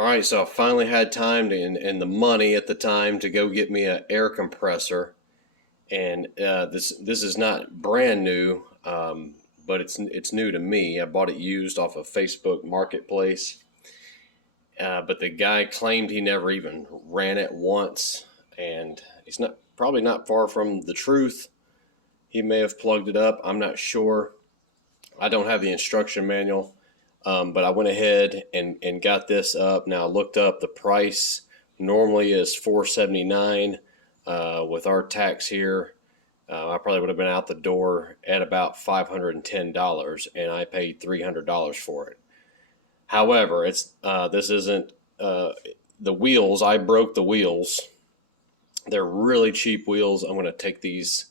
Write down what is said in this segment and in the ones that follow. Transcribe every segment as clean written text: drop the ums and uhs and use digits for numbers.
All right, so I finally had time to, and the money at the time to go get me an air compressor, and this is not brand new, but it's new to me. I bought it used off of Facebook Marketplace, but the guy claimed he never even ran it once, and he's not probably not far from the truth. He may have plugged it up. I'm not sure. I don't have the instruction manual. But I went ahead and got this up. Now I looked up the price. Normally is $479. With our tax here, I probably would have been out the door at about $510, and I paid $300 for it. However, this isn't the wheels. I broke the wheels. They're really cheap wheels. I'm going to take these.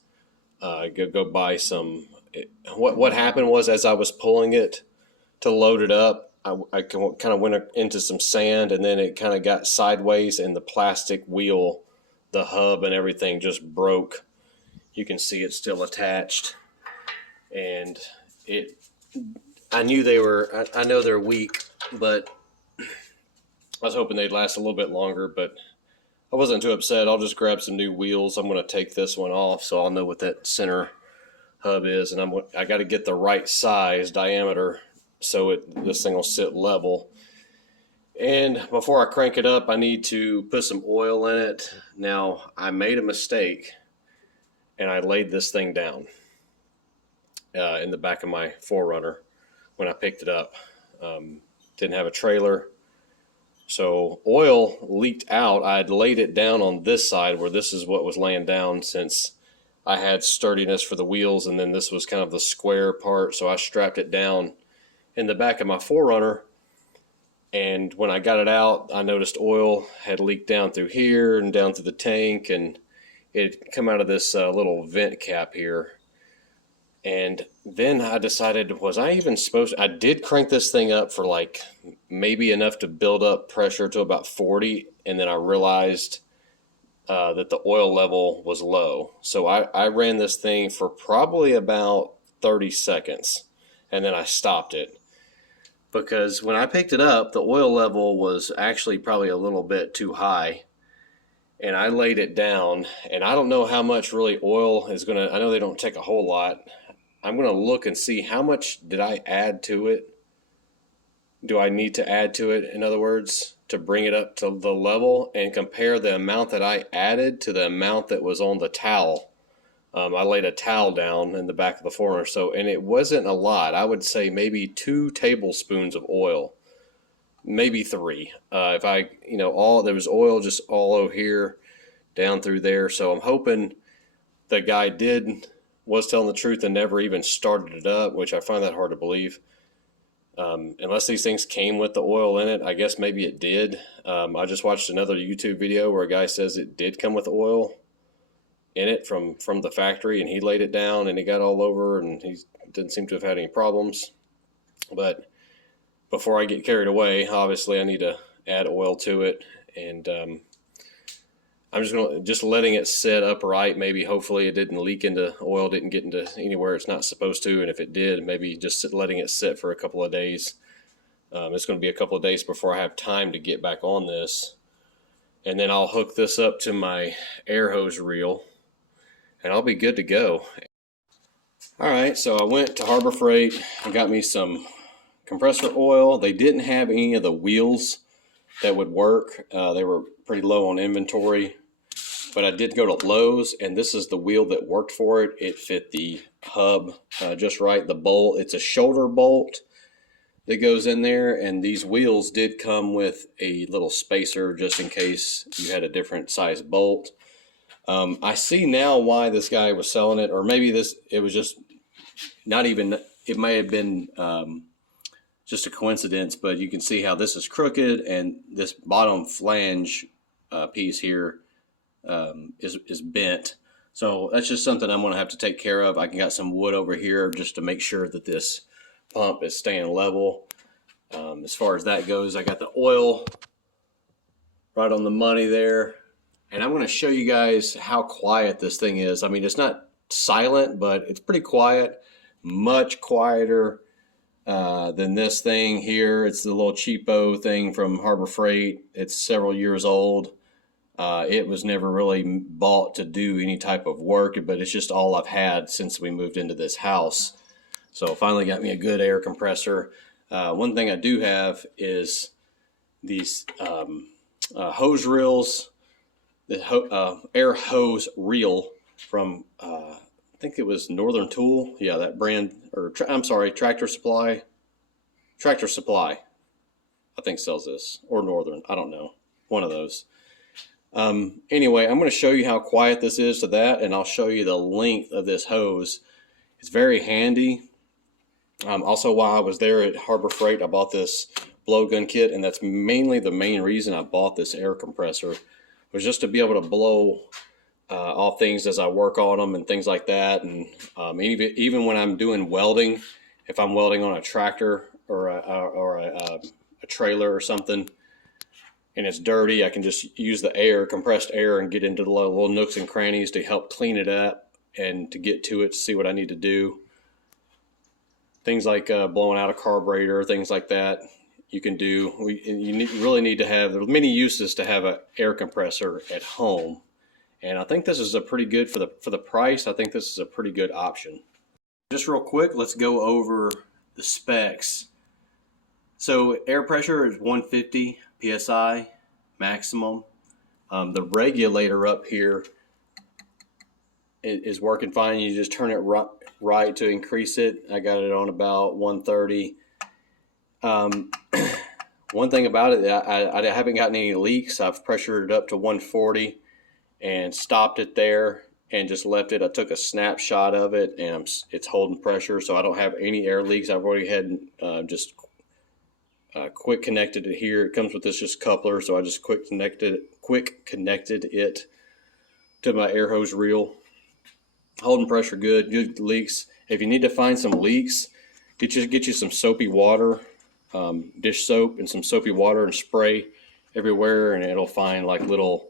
Go buy some. What happened was, as I was pulling it to load it up, I kind of went into some sand, and then it kind of got sideways, and the plastic wheel, the hub and everything just broke. You can see it's still attached, and I knew they were, I know they're weak, but I was hoping they'd last a little bit longer, but I wasn't too upset. I'll just grab some new wheels. I'm going to take this one off so I'll know what that center hub is, and I got to get the right size diameter so this thing will sit level. And before I crank it up, I need to put some oil in it. Now, I made a mistake, and I laid this thing down in the back of my 4Runner when I picked it up. Didn't have a trailer, so oil leaked out. I'd laid it down on this side where this is what was laying down, since I had sturdiness for the wheels, and then this was kind of the square part, so I strapped it down in the back of my 4Runner, and when I got it out, I noticed oil had leaked down through here and down through the tank, and it had come out of this little vent cap here. And then I decided, was I even supposed to? I did crank this thing up for like maybe enough to build up pressure to about 40, and then I realized that the oil level was low. So I ran this thing for probably about 30 seconds, and then I stopped it. Because when I picked it up, the oil level was actually probably a little bit too high. And I laid it down, and I don't know how much really oil is going to, I know they don't take a whole lot. I'm going to look and see how much did I add to it. Do I need to add to it, in other words, to bring it up to the level, and compare the amount that I added to the amount that was on the towel. I laid a towel down in the back of the 4Runner, and it wasn't a lot. I would say maybe 2 tablespoons of oil, maybe 3. If I, there was oil just all over here, down through there. So I'm hoping the guy was telling the truth and never even started it up, which I find that hard to believe. Unless these things came with the oil in it, I guess maybe it did. I just watched another YouTube video where a guy says it did come with oil in it from the factory, and he laid it down and it got all over, and he didn't seem to have had any problems. But before I get carried away, obviously I need to add oil to it, and I'm just letting it sit upright. Maybe hopefully it didn't leak into oil, didn't get into anywhere it's not supposed to, and if it did, maybe just letting it sit for a couple of days. It's going to be a couple of days before I have time to get back on this, and then I'll hook this up to my air hose reel, and I'll be good to go. All right, so I went to Harbor Freight and got me some compressor oil. They didn't have any of the wheels that would work. They were pretty low on inventory, but I did go to Lowe's, and this is the wheel that worked for it. It fit the hub just right. The bolt, it's a shoulder bolt that goes in there, and these wheels did come with a little spacer just in case you had a different size bolt. I see now why this guy was selling it, or maybe it was just not even, it may have been just a coincidence, but you can see how this is crooked, and this bottom flange piece here is bent. So that's just something I'm going to have to take care of. I got some wood over here just to make sure that this pump is staying level. As far as that goes, I got the oil right on the money there. And I'm going to show you guys how quiet this thing is. I mean, it's not silent, but it's pretty quiet, much quieter than this thing here. It's the little cheapo thing from Harbor Freight. It's several years old. It was never really bought to do any type of work, but it's just all I've had since we moved into this house. So finally got me a good air compressor. One thing I do have is these hose reels, the air hose reel from I think it was Northern Tool. Yeah, that brand, or I'm sorry, Tractor Supply. Tractor Supply, I think, sells this, or Northern. I don't know. One of those. Anyway, I'm going to show you how quiet this is to that, and I'll show you the length of this hose. It's very handy. Also, while I was there at Harbor Freight, I bought this blowgun kit, and that's mainly the main reason I bought this air compressor, was just to be able to blow off things as I work on them and things like that. And even when I'm doing welding, if I'm welding on a tractor or a trailer or something, and it's dirty, I can just use the air, compressed air, and get into the little nooks and crannies to help clean it up and to get to it, to see what I need to do. Things like blowing out a carburetor, things like that, you can do. You really need to have, there's many uses to have an air compressor at home, and I think this is a pretty good, for the price, I think this is a pretty good option. Just real quick, let's go over the specs. So air pressure is 150 psi maximum. The regulator up here is working fine. You just turn it right to increase it. I got it on about 130. One thing about it, I haven't gotten any leaks. I've pressured it up to 140 and stopped it there and just left it. I took a snapshot of it, and it's holding pressure, so I don't have any air leaks. I've already had just quick connected it here. It comes with this just coupler, so I just quick connected it to my air hose reel. Holding pressure good leaks. If you need to find some leaks, get you some soapy water, dish soap and some soapy water, and spray everywhere, and it'll find like little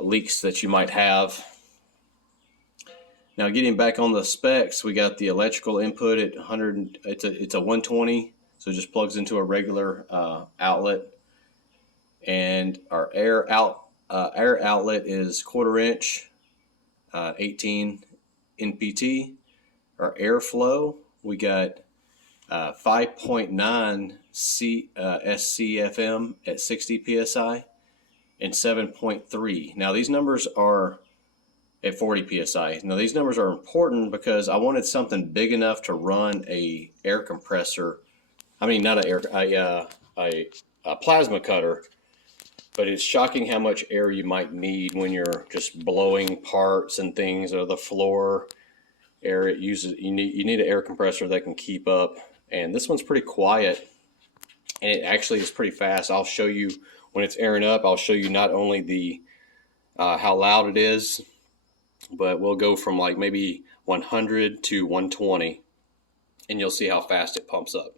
leaks that you might have. Now, getting back on the specs, we got the electrical input at 100. It's a 120, so it just plugs into a regular outlet, and our air outlet is 1/4 inch, 18 NPT. Our airflow, we got 5.9 SCFM at 60 psi and 7.3. Now these numbers are at 40 psi. Now these numbers are important because I wanted something big enough to run a air compressor. I mean, not a plasma cutter. But it's shocking how much air you might need when you're just blowing parts and things, or the floor air it uses. You need an air compressor that can keep up. And this one's pretty quiet, and it actually is pretty fast. I'll show you when it's airing up. I'll show you not only the how loud it is, but we'll go from like maybe 100 to 120, and you'll see how fast it pumps up.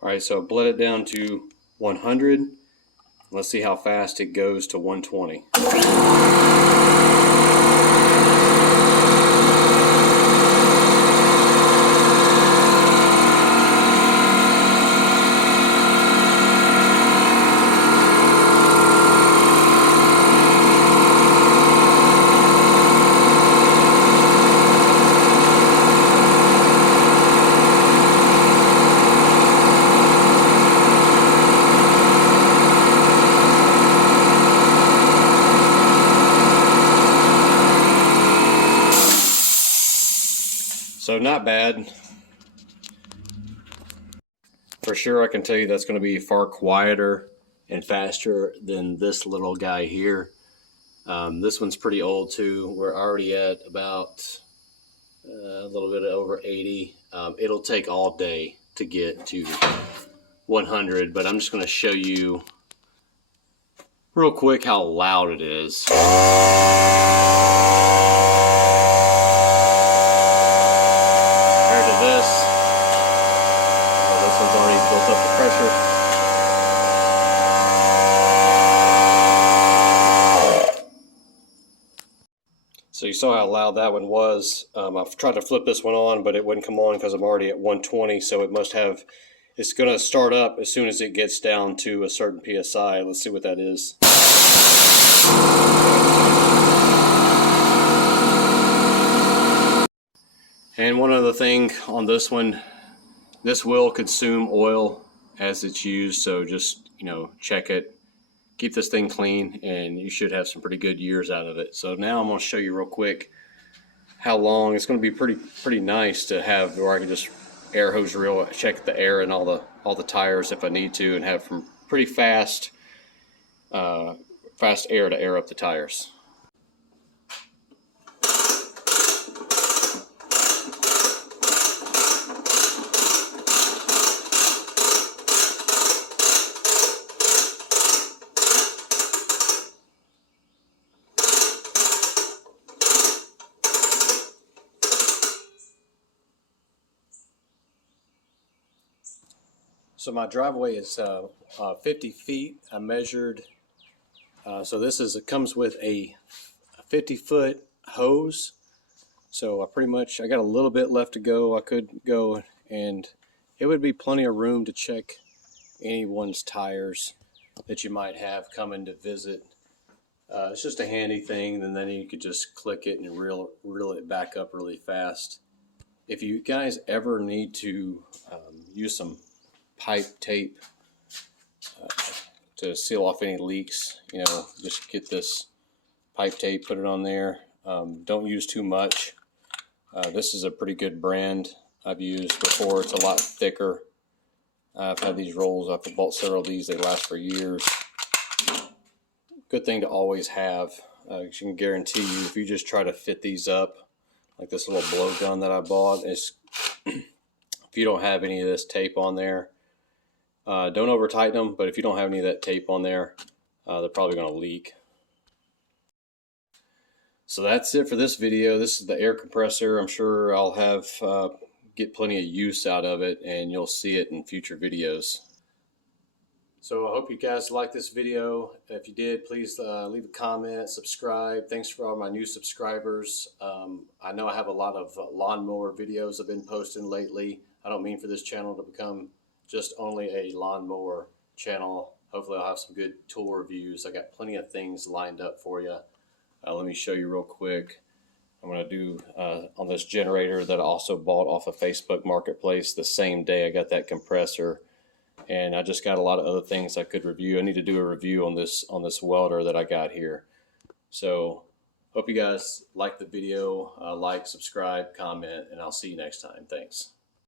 All right, so bled it down to 100. Let's see how fast it goes to 120. So not bad. For sure, I can tell you that's going to be far quieter and faster than this little guy here. This one's pretty old too. We're already at about a little bit over 80. It'll take all day to get to 100, but I'm just going to show you real quick how loud it is. So you you saw how loud that one was. I've tried to flip this one on, but it wouldn't come on because I'm already at 120. So it must have, it's going to start up as soon as it gets down to a certain PSI. Let's see what that is. And one other thing on this one, this will consume oil as it's used. So just, check it. Keep this thing clean and you should have some pretty good years out of it. So now I'm going to show you real quick how long. It's going to be pretty nice to have where I can just air hose reel, check the air and all the tires if I need to, and have some pretty fast air to air up the tires. So my driveway is 50 feet. I measured, so it comes with a 50-foot hose. So I got a little bit left to go. I could go, and it would be plenty of room to check anyone's tires that you might have coming to visit. It's just a handy thing, and then you could just click it and reel it back up really fast. If you guys ever need to use some pipe tape to seal off any leaks, just get this pipe tape, put it on there. Don't use too much. This is a pretty good brand I've used before. It's a lot thicker. I've had these rolls. I've bought several of these. They last for years. Good thing to always have. You can guarantee you, if you just try to fit these up, like this little blow gun that I bought, if you don't have any of this tape on there, don't over tighten them, but if you don't have any of that tape on there, they're probably going to leak. So that's it for this video. This is the air compressor. I'm sure I'll get plenty of use out of it, and you'll see it in future videos. So I hope you guys liked this video. If you did, please leave a comment, subscribe. Thanks for all my new subscribers. I know I have a lot of lawnmower videos I've been posting lately. I don't mean for this channel to become just only a lawnmower channel. Hopefully I'll have some good tool reviews. I got plenty of things lined up for you. Let me show you real quick. I'm going to do on this generator that I also bought off of Facebook Marketplace the same day I got that compressor. And I just got a lot of other things I could review. I need to do a review on this welder that I got here. So hope you guys like the video. Like, subscribe, comment, and I'll see you next time. Thanks.